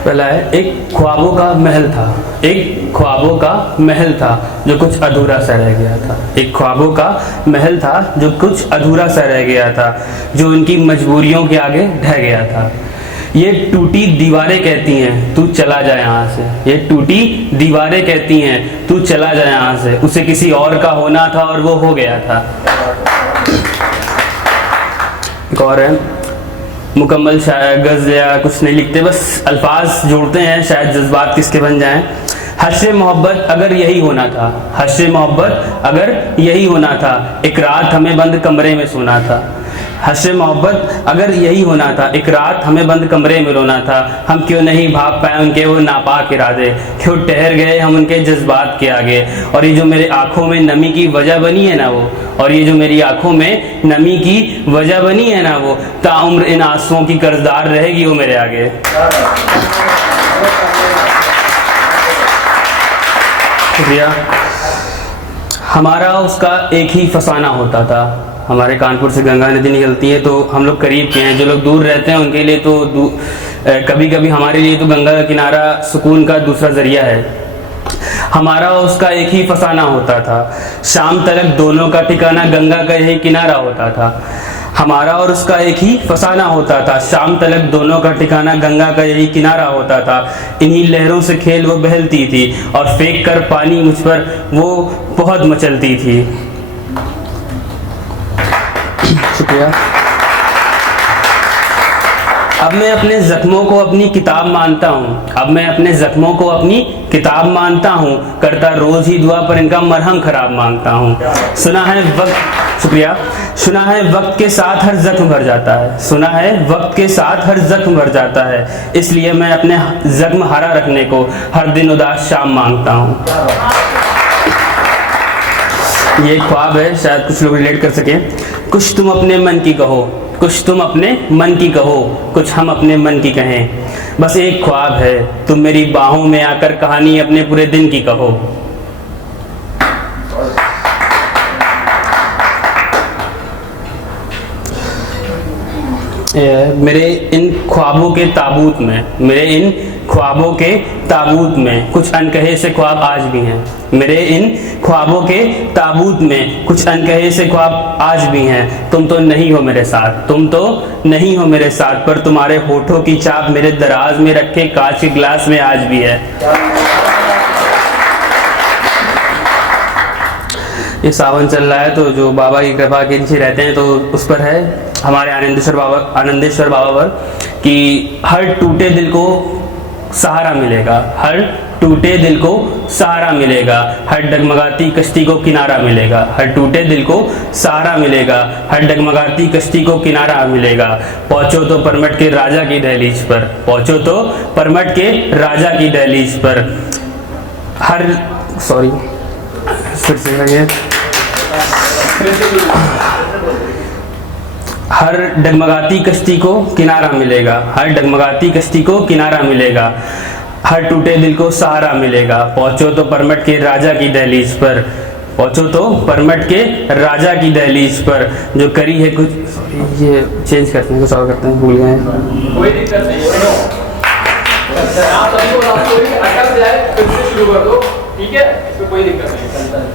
पहला है, एक ख्वाबों का महल था, एक ख्वाबों का महल था जो कुछ अधूरा सा रह गया था। एक ख्वाबों का महल था जो कुछ अधूरा सा रह गया था, जो उनकी मजबूरियों के आगे ढह गया था। ये टूटी दीवारें कहती हैं तू चला जा यहाँ से, ये टूटी दीवारें कहती हैं तू चला जा यहाँ से। उसे किसी और का होना था और वो हो गया था। एक और है, मुकम्मल गज़ल या कुछ नहीं लिखते, बस अल्फाज जोड़ते हैं, शायद जज्बात किसके बन जाएं। हश्र मोहब्बत अगर यही होना था, हश्र मोहब्बत अगर यही होना था, एक रात हमें बंद कमरे में सोना था। हश्र मोहब्बत अगर यही होना था, एक रात हमें बंद कमरे में रोना था। हम क्यों नहीं भाग पाए उनके वो नापाक इरादे, क्यों ठहर गए हम उनके जज्बात के आगे। और ये जो मेरे आंखों में नमी की वजह बनी है ना वो, और ये जो मेरी आंखों में नमी की वजह बनी है ना वो, ताउम्र इन आंसुओं की कर्जदार रहेगी वो मेरे आगे। शुक्रिया। हमारा उसका एक ही फसाना होता था। हमारे कानपुर से गंगा नदी निकलती है, तो हम लोग करीब के हैं, जो लोग दूर रहते हैं उनके लिए तो कभी कभी हमारे लिए तो गंगा का किनारा सुकून का दूसरा जरिया है। हमारा उसका एक ही फसाना होता था, शाम तलक दोनों का ठिकाना गंगा का यही किनारा होता था। हमारा और उसका एक ही फसाना होता था, शाम तलक दोनों का ठिकाना गंगा का यही किनारा होता था। इन्हीं लहरों से खेल वो बहलती थी, और फेंक कर पानी मुझ पर वो बहुत मचलती थी। शुक्रिया। अब मैं अपने जख्मों को अपनी किताब मानता हूँ, अब मैं अपने जख्मों को अपनी किताब मानता हूँ, करता रोज ही दुआ पर इनका मरहम खराब मांगता हूँ। सुना है वक्त, शुक्रिया, सुना है वक्त के साथ हर जख्म भर जाता है, सुना है वक्त के साथ हर जख्म भर जाता है, इसलिए मैं अपने जख्म हरा रखने को हर दिन उदास शाम मांगता हूँ। ये एक ख्वाब है, शायद कुछ लोग रिलेट कर सके। कुछ तुम अपने मन की कहो, कुछ तुम अपने मन की कहो, कुछ हम अपने मन की कहें। बस एक ख्वाब है, तुम मेरी बाहों में आकर कहानी अपने पूरे दिन की कहो। मेरे इन ख्वाबों के ताबूत में, मेरे इन ख्वाबों के ताबूत में कुछ अनकहे से ख्वाब आज भी हैं। मेरे इन ख्वाबों के ताबूत में कुछ अनकहे से ख्वाब आज भी हैं। तुम तो नहीं हो मेरे साथ, तुम तो नहीं हो मेरे साथ, पर तुम्हारे होठों की चाप मेरे दराज में रखे कांच के गिलास में आज भी है। ये सावन चल रहा है, तो जो बाबा की कृपा के नीचे रहते हैं, तो उस पर है हमारे आनंदेश्वर बाबा पर कि हर टूटे दिल को सहारा मिलेगा, हर टूटे दिल को सहारा मिलेगा, हर डगमगाती कश्ती को किनारा मिलेगा, हर टूटे दिल को सहारा मिलेगा, हर डगमगाती कश्ती को किनारा मिलेगा। पहुंचो तो परमट के राजा की दहलीज पर, पहुंचो तो परमट के राजा की दहलीज पर। हर फिर से लगे, हर डगमगाती कश्ती को किनारा मिलेगा, हर डगमगाती कश्ती को किनारा मिलेगा, हर टूटे दिल को सहारा मिलेगा। पहुंचो तो परमट के राजा की दहलीज पर, पहुंचो तो परमट के राजा की दहलीज पर। जो करी है कुछ, ये चेंज करते हैं, कुछ और करते हैं, भूल गए हैं। कोई दिक्कत नहीं है, आप फिर से शुरू कर दो, ठीक है, इसमें कोई दिक्कत नहीं।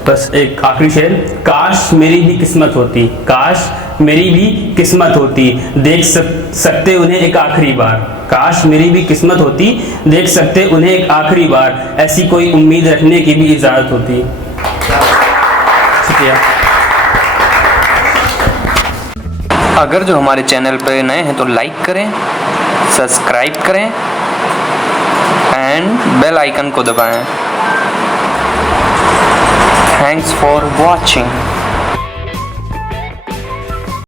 बस एक आखिरी शेर, काश मेरी भी किस्मत होती, काश मेरी भी किस्मत होती, देख सकते उन्हें एक आखिरी बार। काश मेरी भी किस्मत होती, देख सकते उन्हें एक आखिरी बार, ऐसी कोई उम्मीद रखने की भी इजाजत होती। शुक्रिया। अगर जो हमारे चैनल पर नए हैं तो लाइक करें, सब्सक्राइब करें एंड बेल आइकन को दबाएं। Thanks for watching.